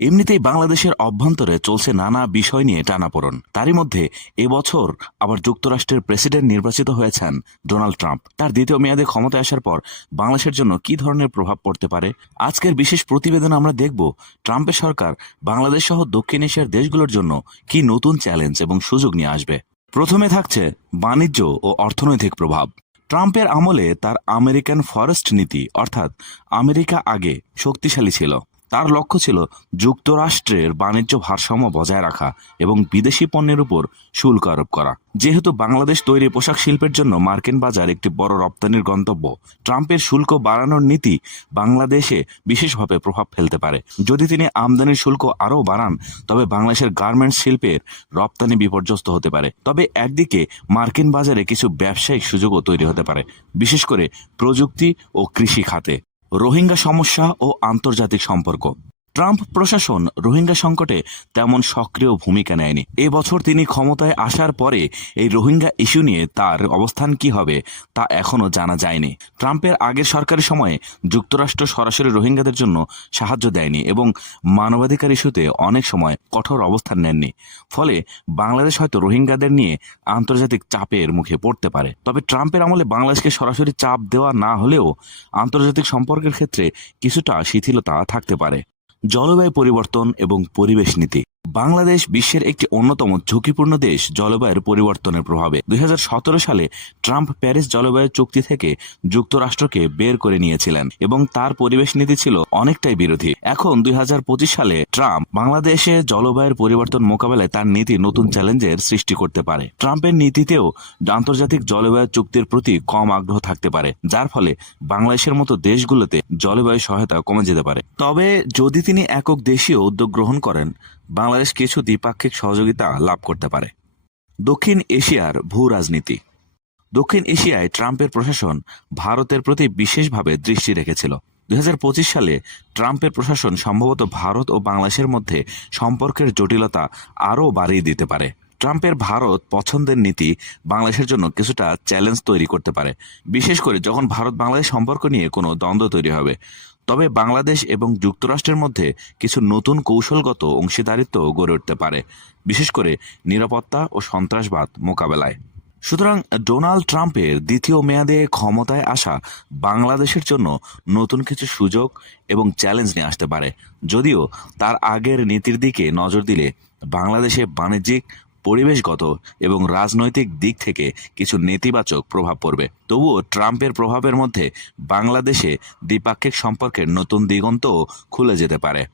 এমনিতেই বাংলাদেশের অভ্যন্তরে চলছে নানা বিষয় নিয়ে টানাপোড়ন। তারই মধ্যে এবছর আবার যুক্তরাষ্ট্রের প্রেসিডেন্ট নির্বাচিত হয়েছেন ডোনাল্ড ট্রাম্প। তার দ্বিতীয় মেয়াদে ক্ষমতায় আসার পর বাংলাদেশের জন্য কি ধরনের প্রভাব পড়তে পারে? আজকের বিশেষ প্রতিবেদন আমরা দেখব ট্রাম্পের সরকার বাংলাদেশ সহ দক্ষিণ এশিয়ার দেশগুলোর জন্য কি নতুন চ্যালেঞ্জ এবং সুযোগ নিয়ে আসবে। প্রথমে থাকছে বাণিজ্য ও অর্থনৈতিক প্রভাব। ট্রাম্পের আমলে তার আমেরিকান ফরেস্ট নীতি, অর্থাৎ আমেরিকা আগে শক্তিশালী ছিল। তার লক্ষ্য ছিল যুক্তরাষ্ট্রের বাণিজ্য ভারসাম্য বজায় রাখা এবং বিদেশি পণ্যের উপর শুল্ক আরোপ করা। যেহেতু বাংলাদেশ তৈরি পোশাক শিল্পের জন্য মার্কিন বাজার একটি বড় রপ্তানির গন্তব্য, ট্রাম্পের শুল্ক বাড়ানোর নীতি বাংলাদেশে বিশেষভাবে প্রভাব ফেলতে পারে। যদি তিনি আমদানির শুল্ক আরও বাড়ান, তবে বাংলাদেশের গার্মেন্টস শিল্পের রপ্তানি বিপর্যস্ত হতে পারে। তবে একদিকে মার্কিন বাজারে কিছু ব্যবসায়িক সুযোগও তৈরি হতে পারে, বিশেষ করে প্রযুক্তি ও কৃষি খাতে। রোহিঙ্গা সমস্যা ও আন্তর্জাতিক সম্পর্ক। ট্রাম্প প্রশাসন রোহিঙ্গা সংকটে তেমন সক্রিয় ভূমিকা নেয়নি। এবছর তিনি ক্ষমতায় আসার পরে এই রোহিঙ্গা ইস্যু নিয়ে তার অবস্থান কি হবে তা এখনও জানা যায়নি। ট্রাম্পের আগের সরকারি সময়ে যুক্তরাষ্ট্র সরাসরি রোহিঙ্গাদের জন্য সাহায্য দেয়নি এবং মানবাধিকার ইস্যুতে অনেক সময় কঠোর অবস্থান নেননি। ফলে বাংলাদেশ হয়তো রোহিঙ্গাদের নিয়ে আন্তর্জাতিক চাপের মুখে পড়তে পারে। তবে ট্রাম্পের আমলে বাংলাদেশকে সরাসরি চাপ দেওয়া না হলেও আন্তর্জাতিক সম্পর্কের ক্ষেত্রে কিছুটা শিথিলতা থাকতে পারে। জলবায়ু পরিবর্তন এবং পরিবেশ নীতি। বাংলাদেশ বিশ্বের একটি অন্যতম ঝুঁকিপূর্ণ দেশ জলবায়ুর পরিবর্তনের প্রভাবে। দুই হাজার সতেরো সালে ট্রাম্প প্যারিস জলবায়ু চুক্তি থেকে যুক্তরাষ্ট্রকে বের করে নিয়েছিলেন এবং তার পরিবেশ নীতি ছিল অনেকটাই বিরোধী। এখন দুই হাজার পঁচিশ সালে ট্রাম্প বাংলাদেশে জলবায়ুর পরিবর্তন মোকাবেলায় তার নীতি নতুন চ্যালেঞ্জের সৃষ্টি করতে পারে। ট্রাম্পের নীতিতেও আন্তর্জাতিক জলবায়ু চুক্তির প্রতি কম আগ্রহ থাকতে পারে, যার ফলে বাংলাদেশের মতো দেশগুলোতে জলবায়ু সহায়তা কমে যেতে পারে। তবে যদি তিনি একক দেশীয় উদ্যোগ গ্রহণ করেন বাংলাদেশ কিছু দ্বিপাক্ষিক সহযোগিতা লাভ করতে পারে। দক্ষিণ এশিয়ার ভূ রাজনীতি। দক্ষিণ এশিয়ায় ট্রাম্পের প্রশাসন ভারতের প্রতি বিশেষভাবে দৃষ্টি রেখেছিল। দুই হাজার পঁচিশ সালে ট্রাম্পের প্রশাসন সম্ভবত ভারত ও বাংলাদেশের মধ্যে সম্পর্কের জটিলতা আরও বাড়িয়ে দিতে পারে। ট্রাম্পের ভারত পছন্দের নীতি বাংলাদেশের জন্য কিছুটা চ্যালেঞ্জ তৈরি করতে পারে। বিশেষ করে যখন ভারত বাংলাদেশ সম্পর্ক নিয়ে কোনো দ্বন্দ্ব তৈরি হবে তবে বাংলাদেশ এবং যুক্তরাষ্ট্রের মধ্যে কিছু নতুন কৌশলগত অংশীদারিত্ব গড়ে উঠতে পারে, বিশেষ করে নিরাপত্তা ও সন্ত্রাসবাদ মোকাবেলায়। সুতরাং ডোনাল্ড ট্রাম্পের দ্বিতীয় মেয়াদে ক্ষমতায় আসা বাংলাদেশের জন্য নতুন কিছু সুযোগ এবং চ্যালেঞ্জ নিয়ে আসতে পারে, যদিও তার আগের নীতির দিকে নজর দিলে বাংলাদেশে বাণিজ্যিক পরিবেশগত এবং রাজনৈতিক দিক থেকে কিছু নেতিবাচক প্রভাব পড়বে। তবুও ট্রাম্পের প্রভাবের মধ্যে বাংলাদেশে দ্বিপাক্ষিক সম্পর্কের নতুন দিগন্তও খুলে যেতে পারে।